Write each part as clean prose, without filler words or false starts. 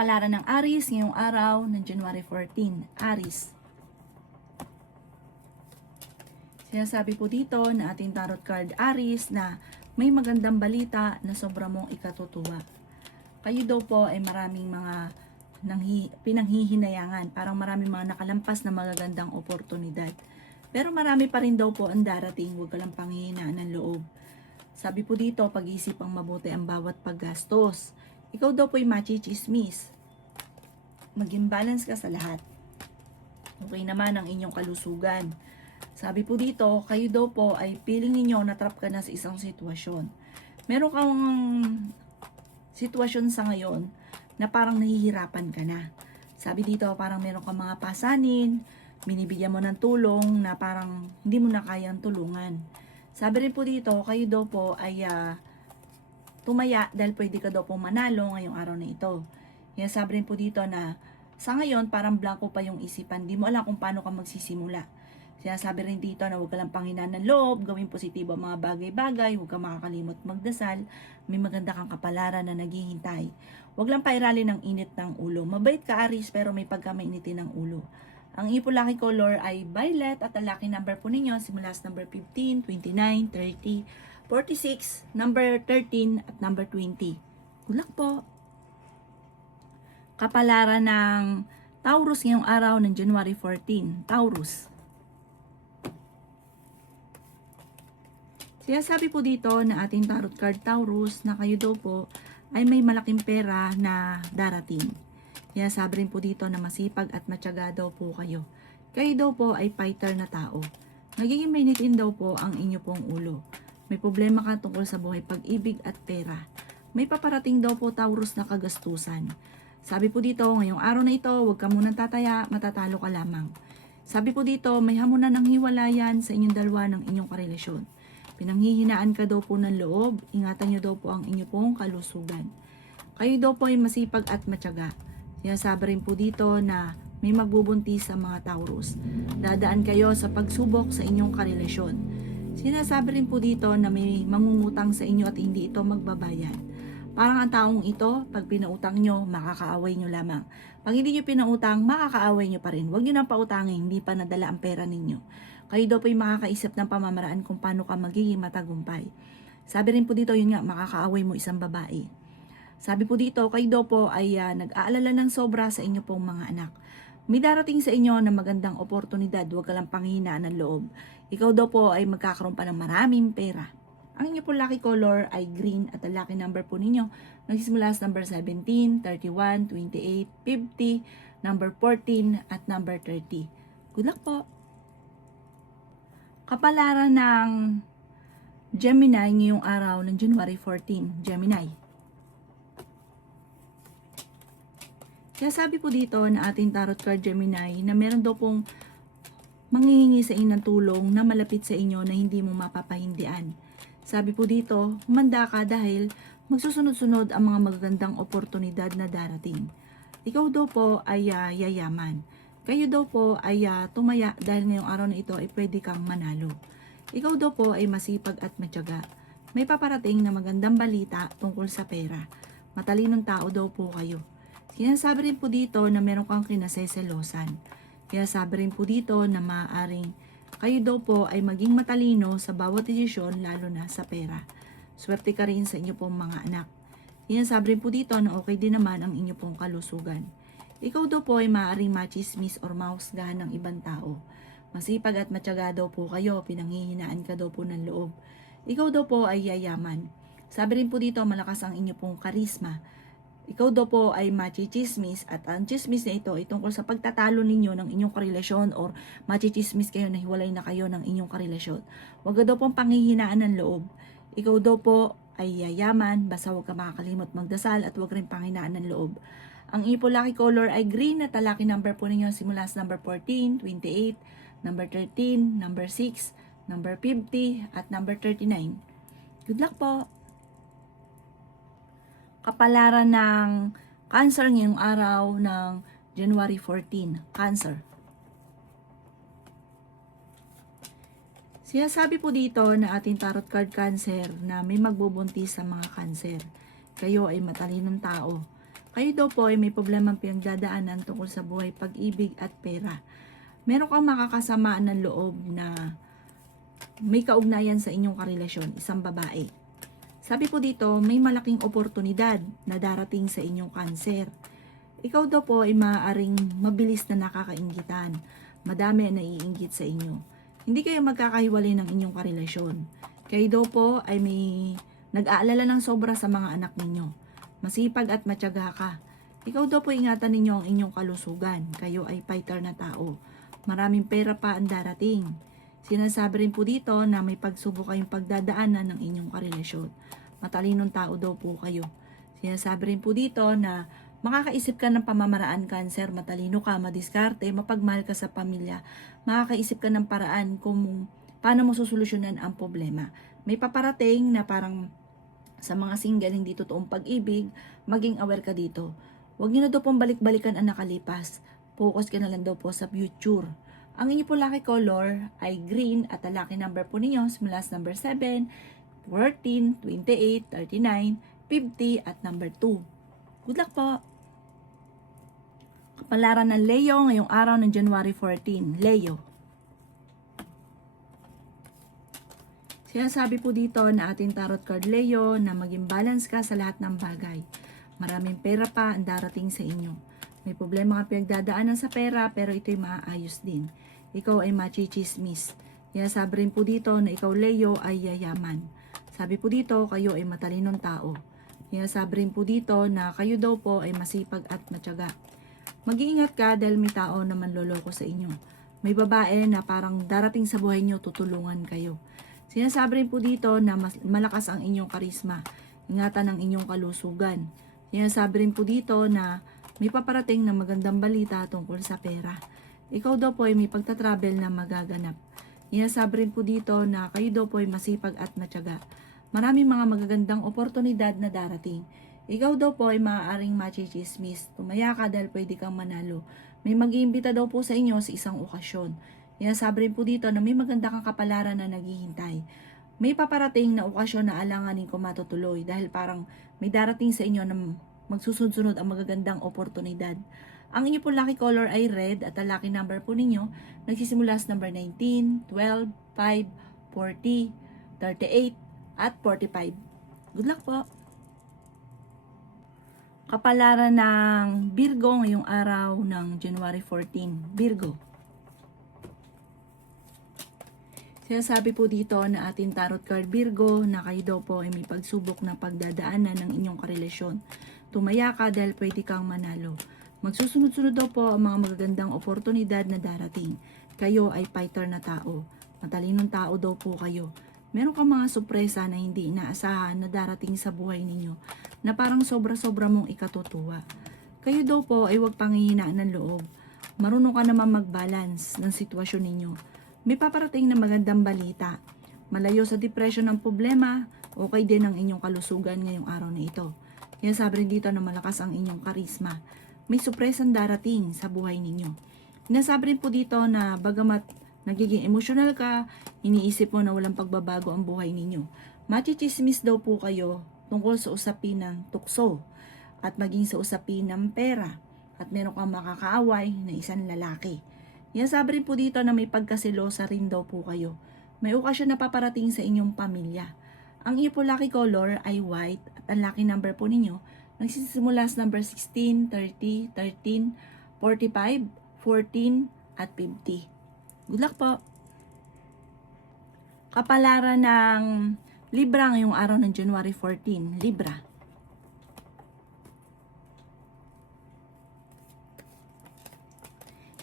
kapalaran ng Aries ngayong araw ng January 14. Aries. Sinasabi po dito na ating tarot card Aries na may magandang balita na sobra mong ikatutuwa. Kayo daw po ay maraming mga pinanghihinayangan, parang maraming mga nakalampas na magagandang oportunidad. Pero marami pa rin daw po ang darating, huwag ka lang panghihinaan ng loob. Sabi po dito, pag-isip ang mabuti ang bawat paggastos. Ikaw daw po ay machichismis. Maging balance ka sa lahat. Okay naman ang inyong kalusugan. Sabi po dito, kayo daw po ay feeling ninyo na-trap ka na sa isang sitwasyon. Meron kang sitwasyon sa ngayon na parang nahihirapan ka na. Sabi dito, parang meron kang mga pasanin, binibigyan mo ng tulong na parang hindi mo na kayang tulungan. Sabi rin po dito, kayo daw po ay tumaya dahil pwede ka daw po manalo ngayong araw na ito. Yan, sabi rin po dito na sa ngayon parang blanco pa yung isipan, di mo alam kung paano ka magsisimula. Sinasabi rin dito na huwag ka lang panghinaan ng loob, gawin positibo ang mga bagay-bagay, huwag ka makakalimot magdasal, may maganda kang kapalaran na naghihintay. Huwag lang pairalin ng init ng ulo. Mabait ka Aries pero may pagkamainitin ng ulo. Ang ipo lucky color ay violet at ang lucky number po ninyo simula sa number 15, 29, 30, 46, number 13 at number 20. Good luck po! Kapalaran ng Taurus ngayong araw ng January 14. Taurus. Sinasabi po dito na ating tarot card Taurus na kayo daw po ay may malaking pera na darating. Sinasabi rin po dito na masipag at matyaga daw po kayo. Kayo daw po ay fighter na tao. Nagiging mainitin daw po ang inyo pong ulo. May problema ka tungkol sa buhay, pag-ibig at pera. May paparating daw po Taurus na kagastusan. Sabi po dito, ngayong araw na ito, huwag ka munang tataya, matatalo ka lamang. Sabi po dito, may hamunan ng hiwalayan sa inyong dalawa ng inyong karelasyon. Pinanghihinaan ka daw po ng loob, ingatan nyo daw po ang inyong pong kalusugan. Kayo daw po ay masipag at matyaga. Sinasabi rin po dito na may magbubuntis sa mga Taurus. Dadaan kayo sa pagsubok sa inyong karelasyon. Sinasabi rin po dito na may mangungutang sa inyo at hindi ito magbabayad. Parang ang taong ito, pag pinautang nyo, makakaaway nyo lamang. Pag hindi nyo pinautang, makakaaway nyo pa rin. Huwag nyo nang pautangin, hindi pa nadala ang pera ninyo. Kayo daw po ay makakaisip ng pamamaraan kung paano ka magiging matagumpay. Sabi rin po dito, yun nga, makakaaway mo isang babae. Sabi po dito, kayo daw po ay nag-aalala ng sobra sa inyo pong mga anak. May darating sa inyo na magandang oportunidad, huwag ka lang panghinaan ng loob. Ikaw daw po ay magkakaroon pa ng maraming pera. Ang inyo po lucky color ay green at ang lucky number po ninyo nagsisimula sa number 17, 31, 28, 50, number 14 at number 30. Good luck po! Kapalaran ng Gemini ngayong araw ng January 14. Gemini. Kaya sabi po dito na ating tarot card Gemini na meron daw pong manghihingi sa inyo ng tulong na malapit sa inyo na hindi mo mapapahindian. Sabi po dito, humanda ka dahil magsusunod-sunod ang mga magagandang oportunidad na darating. Ikaw daw po ay yayaman. Kayo daw po ay tumaya dahil ngayong araw na ito ay pwede kang manalo. Ikaw daw po ay masipag at matyaga. May paparating na magandang balita tungkol sa pera. Matalinong tao daw po kayo. Sinasabi rin po dito na meron kang kinaseselosan. Kaya sabi rin po dito na maaaring kayo daw po ay maging matalino sa bawat desisyon lalo na sa pera. Swerte ka rin sa inyo pong mga anak. Sinasabi rin po dito na okay din naman ang inyo pong kalusugan. Ikaw daw po ay maaaring machismis or mahusgahan ng ibang tao. Masipag at matyaga daw po kayo, pinanghihinaan ka daw po ng loob. Ikaw daw po ay yayaman. Sabi rin po dito malakas ang inyo pong karisma. Ikaw daw po ay machichismis at ang chismis na ito ay tungkol sa pagtatalo ninyo ng inyong karelasyon or machichismis kayo na hiwalay na kayo ng inyong karelasyon. Huwag ka daw pong panghihinaan ng loob. Ikaw daw po ay yayaman, basta huwag ka makakalimot magdasal at huwag rin panghinaan ng loob. Ang ipo lucky color ay green at ang lucky number po ninyo simula sa number 14, 28, number 13, number 6, number 50 at number 39. Good luck po! Kapalaran ng Cancer ngayong araw ng January 14. Cancer. Sinasabi po dito na ating tarot card Cancer na may magbubuntis sa mga Cancer. Kayo ay matalinong tao. Kayo daw po ay may problemang pinagdadaanan tungkol sa buhay, pag-ibig at pera. Meron kang makakasamaan ng loob na may kaugnayan sa inyong karelasyon, isang babae. Sabi po dito, may malaking oportunidad na darating sa inyong cancer. Ikaw daw po ay maaaring mabilis na nakakainggitan. Madami ang naiinggit sa inyo. Hindi kayo magkakahiwalay ng inyong karelasyon. Kayo daw po ay may nag-aalala ng sobra sa mga anak ninyo. Masipag at matyaga ka. Ikaw daw po ingatan ninyo ang inyong kalusugan. Kayo ay fighter na tao. Maraming pera pa ang darating. Sinasabi rin po dito na may pagsubok kayong pagdadaanan ng inyong karelasyon. Matalinong tao daw po kayo. Sinasabi rin po dito na makakaisip ka ng pamamaraan, Cancer, matalino ka, madiskarte, mapagmahal ka sa pamilya. Makakaisip ka ng paraan kung paano mo susolusyonan ang problema. May paparating na parang sa mga single, hindi totoong pag-ibig, maging aware ka dito. Huwag niyo na daw pong balik-balikan ang nakalipas. Focus ka na lang daw po sa future. Ang inyo po lucky color ay green at ang lucky number po ninyo simula sa number 7, 14, 28, 39, 50 at number 2. Good luck po! Kapalaran ng Leo ngayong araw ng January 14. Leo. Sinasabi po dito na ating tarot card Leo na maging balance ka sa lahat ng bagay. Maraming pera pa ang darating sa inyo. May problema ka pinagdadaanan sa pera pero ito'y maaayos din. Ikaw ay machichismis. Sinasabi rin po dito na ikaw Leo ay yayaman. Sabi po dito kayo ay matalinong tao. Sinasabi rin po dito na kayo daw po ay masipag at matyaga. Mag-iingat ka dahil may tao na manloloko sa inyo. May babae na parang darating sa buhay nyo, tutulungan kayo. Sinasabi rin po dito na malakas ang inyong karisma. Ingatan ang inyong kalusugan. Sinasabi rin po dito na may paparating na magandang balita tungkol sa pera. Ikaw daw po ay may pagtatravel na magaganap. Sinasabi rin po dito na kayo daw po ay masipag at matyaga. Maraming mga magagandang oportunidad na darating. Ikaw daw po ay maaaring machichismis. Tumaya ka dahil pwede kang manalo. May mag-iimbita daw po sa inyo sa isang okasyon. Sinasabi rin po dito na may maganda kang kapalaran na naghihintay. May paparating na okasyon na alanganin ko matutuloy dahil parang may darating sa inyo na magsusunod-sunod ang magagandang oportunidad. Ang inyo po lucky color ay red at ang lucky number po ninyo nagsisimula sa number 19, 12, 5, 40, 38 at 45. Good luck po! Kapalaran ng Virgo ngayong araw ng January 14. Virgo. Sinasabi po dito na ating tarot card Virgo na kayo daw po ay may pagsubok na pagdadaanan ng inyong karelasyon. Tumaya ka dahil pwede kang manalo. Magsusunod-sunod daw po ang mga magagandang oportunidad na darating. Kayo ay fighter na tao. Matalinong tao daw po kayo. Meron kang mga sorpresa na hindi inaasahan na darating sa buhay ninyo na parang sobra-sobra mong ikatutuwa. Kayo daw po ay huwag panghihinaan ng loob. Marunong ka naman mag-balance ng sitwasyon ninyo. May paparating na magandang balita. Malayo sa depression ng problema, okay din ang inyong kalusugan ngayong araw na ito. Kaya sabi rin dito na malakas ang inyong karisma. May sorpresang darating sa buhay ninyo. Sinasabi rin po dito na bagamat nagiging emosyonal ka, iniisip mo na walang pagbabago ang buhay ninyo. Machichismis daw po kayo tungkol sa usapin ng tukso at maging sa usapin ng pera at meron kang makakaaway na isang lalaki. Yan sabi rin po dito na may pagkasilosa rin daw po kayo. May okasyon na paparating sa inyong pamilya. Ang iyo po lucky color ay white at ang lucky number po ninyo nagsisimula sa number 16, 30, 13, 45, 14 at 50. Good luck po! Kapalaran ng Libra ngayong araw ng January 14. Libra.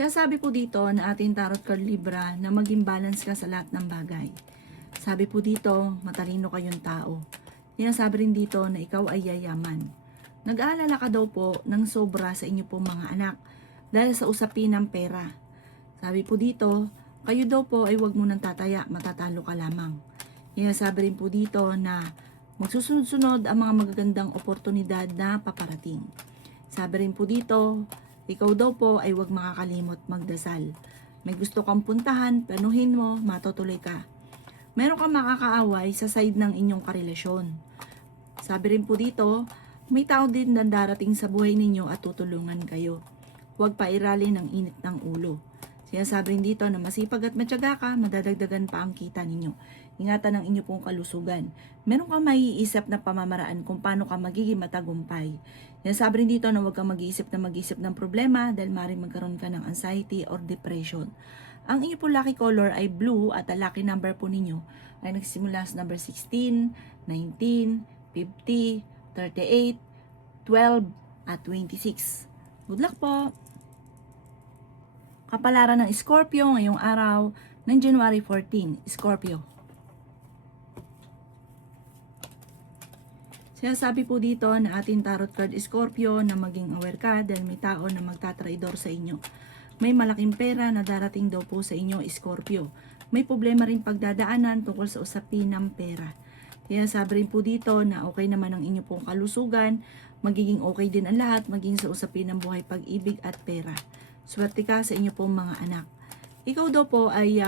Sinasabi po dito na ating tarot card Libra na maging balance ka sa lahat ng bagay. Sabi po dito, matalino kayong tao. Sinasabi rin dito na ikaw ay yayaman. Nag-aalala ka daw po ng sobra sa inyo pong mga anak dahil sa usapin ng pera. Sabi po dito, kayo daw po ay huwag mo nang tataya, matatalo ka lamang. Sinasabi rin po dito na magsusunod-sunod ang mga magagandang oportunidad na paparating. Sabi rin po dito, ikaw daw po ay huwag makakalimot magdasal. May gusto kang puntahan, planuhin mo, matutuloy ka. Meron kang makakaaway sa side ng inyong karelasyon. Sabi rin po dito, May tao din na darating sa buhay ninyo at tutulungan kayo. Huwag pairali ng init ng ulo. Sinasabi rin dito na masipag at matyaga ka, madadagdagan pa ang kita ninyo. Ingatan ang inyo pong kalusugan. Meron kang maiisip na pamamaraan kung paano ka magiging matagumpay. Sinasabi rin dito na huwag kang mag-iisip ng problema dahil maaaring magkaroon ka ng anxiety or depression. Ang inyo pong lucky color ay blue at ang lucky number po ninyo ay nagsimula sa number 16, 19, 50, 38, 12, at 26. Good luck po! Kapalaran ng Scorpio ngayong araw ng January 14, Scorpio. Sinasabi po dito na ating tarot card Scorpio na maging aware ka dahil may tao na magtatraidor sa inyo. May malaking pera na darating daw po sa inyo, Scorpio. May problema rin pagdadaanan tungkol sa usapin ng pera. Kaya sabi rin po dito na okay naman ang inyo pong kalusugan, magiging okay din ang lahat, maging sa usapin ng buhay, pag-ibig at pera. Swerte ka sa inyo pong mga anak. Ikaw daw po ay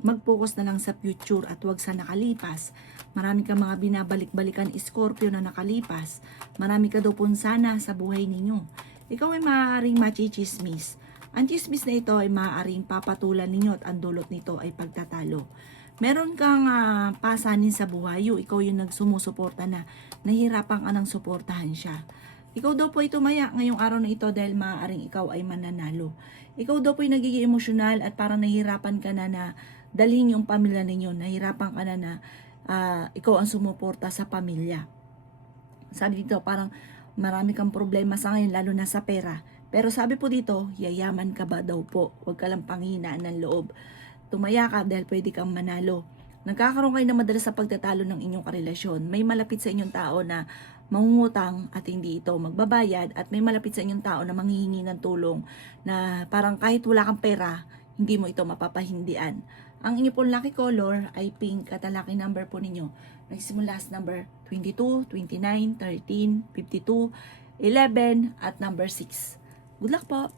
mag-focus na lang sa future at wag sa nakalipas. Marami ka mga binabalik-balikan Scorpio na nakalipas. Marami ka daw po sana sa buhay ninyo. Ikaw ay maaaring machichismis. Ang chismis na ito ay maaaring papatulan ninyo at ang dulot nito ay pagtatalo. Meron kang pasanin sa buhay, ikaw yung nagsumusuporta na nahihirapan ka ng suportahan siya. Ikaw daw po ay tumaya ngayong araw na ito dahil maaaring ikaw ay mananalo. Ikaw daw po ay nagiging emosyonal at parang nahihirapan ka na dalhin yung pamilya ninyo. Nahihirapan ka na ikaw ang sumuporta sa pamilya. Sabi dito parang marami kang problema sa ngayon lalo na sa pera. Pero sabi po dito, yayaman ka ba daw po? Huwag ka lang panghinaan ng loob. Tumaya ka dahil pwede kang manalo. Nagkakaroon kayo na madalas sa pagtatalo ng inyong karelasyon. May malapit sa inyong tao na mangungutang at hindi ito magbabayad at may malapit sa inyong tao na manghihingi ng tulong na parang kahit wala kang pera, hindi mo ito mapapahindian. Ang inyo pong lucky color ay pink at ang lucky number po ninyo nagsimula sa number 22, 29, 13, 52, 11 at number 6. Good luck po!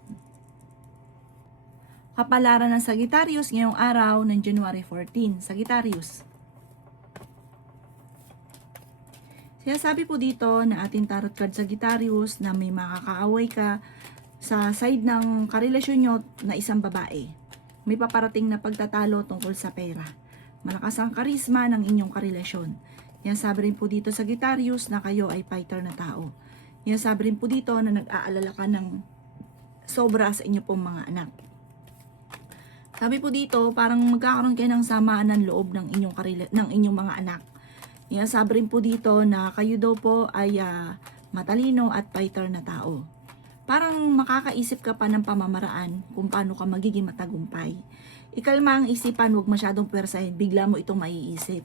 Kapalaran ng Sagittarius ngayong araw ng January 14. Sagittarius. Sinasabi po dito na ating tarot card Sagittarius na may makakaaway ka sa side ng karelasyon nyo na isang babae. May paparating na pagtatalo tungkol sa pera. Malakas ang karisma ng inyong karelasyon. Sinasabi rin po dito Sagittarius na kayo ay fighter na tao. Sinasabi rin po dito na nag-aalala ka ng sobra sa inyo pong mga anak. Sabi po dito parang magkakaroon kayo ng samaan ng loob ng inyong mga anak. Sabi rin po dito na kayo daw po ay matalino at fighter na tao. Parang makakaisip ka pa ng pamamaraan kung paano ka magiging matagumpay. Ikalma ang isipan, huwag masyadong pwersahin, bigla mo itong maiisip.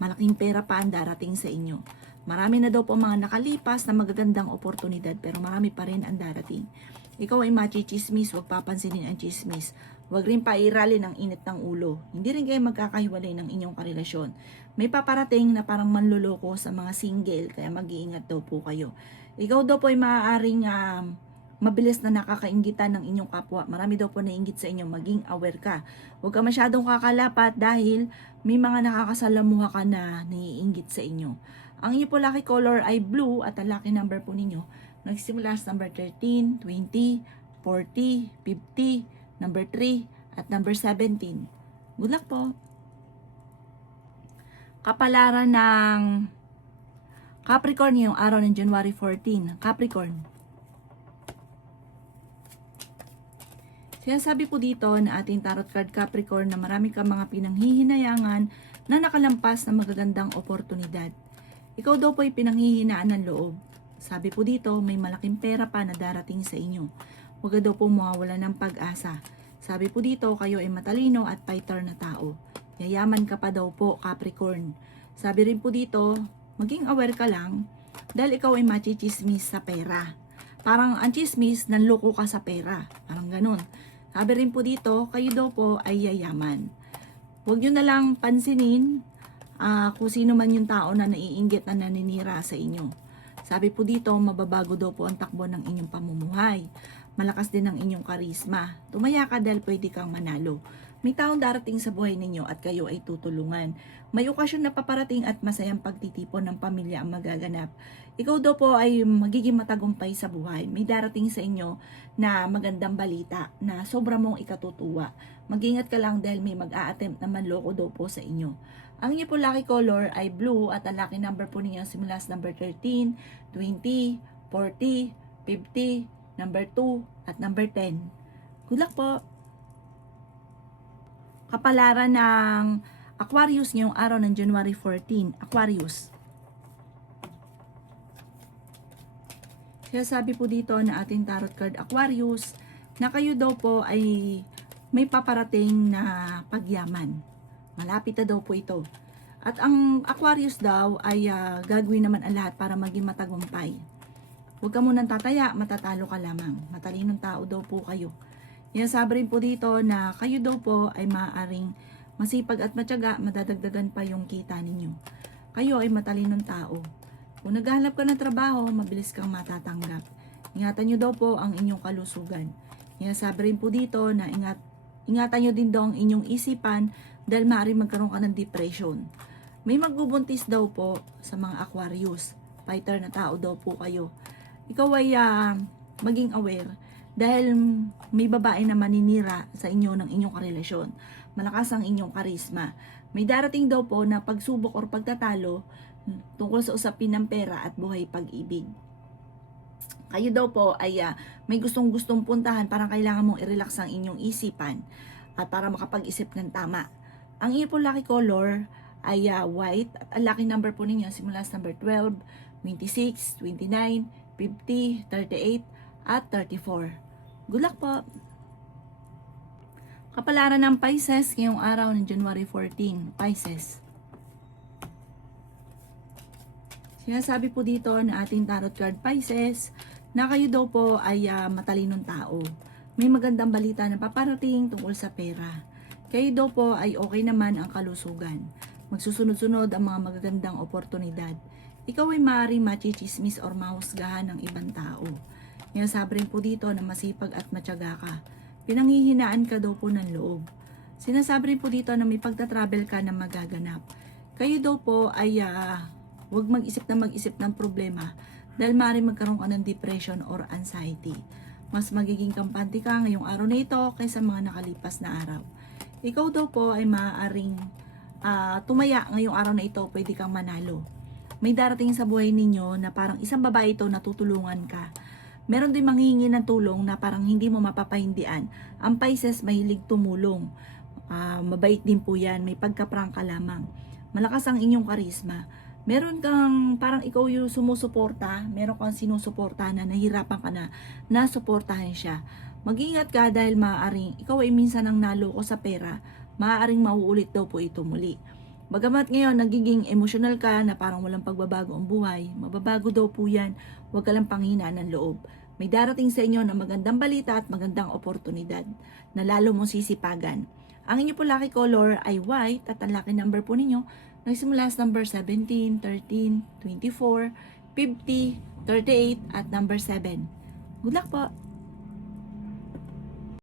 Malaking pera pa ang darating sa inyo. Marami na daw po mga nakalipas na magagandang oportunidad pero marami pa rin ang darating. Ikaw ay machichismis, huwag papansinin ang chismis. Huwag rin pairali ng init ng ulo. Hindi rin kayo magkakahiwalay ng inyong karelasyon. May paparating na parang manluloko sa mga single, kaya mag-iingat daw po kayo. Ikaw daw po ay maaaring mabilis na nakakainggitan ng inyong kapwa. Marami daw po nainggit sa inyo, maging aware ka. Huwag ka masyadong kakalapat dahil may mga nakakasalamuha ka na naiinggit sa inyo. Ang inyo po lucky color ay blue at ang lucky number po ninyo nagsimula sa number 13, 20, 40, 50, number 3, at number 17. Good luck po! Kapalaran ng Capricorn ngayong araw ng January 14. Capricorn. Sinasabi po dito na ating tarot card Capricorn na marami kang mga pinanghihinayangan na nakalampas na magagandang oportunidad. Ikaw daw po ay pinanghihinaan ng loob. Sabi po dito, may malaking pera pa na darating sa inyo. Huwag daw po mawawala ng pag-asa. Sabi po dito, kayo ay matalino at fighter na tao. Yayaman ka pa daw po, Capricorn. Sabi rin po dito, maging aware ka lang dahil ikaw ay machichismis sa pera. Parang ang chismis, nanloko ka sa pera. Parang ganun. Sabi rin po dito, kayo daw po ay yayaman. Huwag nyo na lang pansinin kung sino man yung tao na naiinggit na naninira sa inyo. Sabi po dito, mababago daw po ang takbo ng inyong pamumuhay. Malakas din ang inyong karisma. Tumaya ka dahil pwede kang manalo. May taong darating sa buhay ninyo at kayo ay tutulungan. May okasyon na paparating at masayang pagtitipon ng pamilya ang magaganap. Ikaw daw po ay magiging matagumpay sa buhay. May darating sa inyo na magandang balita na sobra mong ikatutuwa. Mag-ingat ka lang dahil may mag-a-attempt na manloko daw po sa inyo. Ang inyo po lucky color ay blue at ang lucky number po ninyo simula sa number 13, 20, 40, 50, number 2 at number 10. Good luck po! Kapalaran ng Aquarius ngayong araw ng January 14. Aquarius. Kaya sabi po dito na ating tarot card Aquarius na kayo daw po ay may paparating na pagyaman. Malapit na daw po ito. At ang Aquarius daw ay gagawin naman ang lahat para maging matagumpay. Huwag ka munang tataya, matatalo ka lamang. Matalinong tao daw po kayo. Sabi rin po dito na kayo daw po ay maaaring masipag at matyaga, madadagdagan pa yung kita ninyo. Kayo ay matalinong tao. Kung naghahanap ka ng trabaho, mabilis kang matatanggap. Ingatan nyo daw po ang inyong kalusugan. Sabi rin po dito na ingatan nyo din daw ang inyong isipan dahil maaaring magkaroon ka ng depression. May magbubuntis daw po sa mga Aquarius. Fighter na tao daw po kayo. Ikaw ay maging aware dahil may babae na maninira sa inyo ng inyong karelasyon. Malakas ang inyong karisma. May darating daw po na pagsubok or pagtatalo tungkol sa usapin ng pera at buhay pag-ibig. Kayo daw po ay may gustong-gustong puntahan, parang kailangan mong i-relax ang inyong isipan at para makapag-isip ng tama. Ang iyo po lucky color ay white at ang lucky number po ninyo simula sa number 12, 26, 29, 50, 38 at 34. Good luck po! Kapalaran ng Pisces ngayong araw ng January 14. Pisces. Sinasabi po dito na ating tarot card Pisces na kayo daw po ay matalinong tao. May magandang balita na paparating tungkol sa pera. Kayo daw po ay okay naman ang kalusugan. Magsusunod-sunod ang mga magagandang oportunidad. Ikaw ay maaaring machichismis or mahusgahan ng ibang tao. Sabi rin po dito na masipag at matyaga ka. Pinanghihinaan ka daw po ng loob. Sinasabi rin po dito na may pagta-travel ka na magaganap. Kayo daw po ay huwag mag-isip ng problema dahil maaaring magkaroon ka ng depression or anxiety. Mas magiging kampante ka ngayong araw na ito kaysa mga nakalipas na araw. Ikaw daw po ay maaaring tumaya ngayong araw na ito, pwede kang manalo. May darating sa buhay ninyo na parang isang babae ito na tutulungan ka. Meron din manghihingi ng tulong na parang hindi mo mapapahindian. Ang Pisces mahilig tumulong. Mabait din po yan. May pagkaprangka lamang. Malakas ang inyong karisma. Meron kang parang ikaw yung sumusuporta. Meron kang sinusuporta na nahirapan ka na nasuportahan siya. Mag-ingat ka dahil maaaring ikaw ay minsan ang naloko sa pera. Maaaring mauulit daw po ito muli. Bagamat ngayon nagiging emotional ka na parang walang pagbabago ang buhay, mababago daw po yan. Huwag ka lang panghinaan ng loob. May darating sa inyo na magandang balita at magandang oportunidad na lalo mong sisipagan. Ang inyo po lucky color ay white at ang lucky number po ninyo nagsimula sa number 17, 13, 24, 50, 38 at number 7. Good luck po!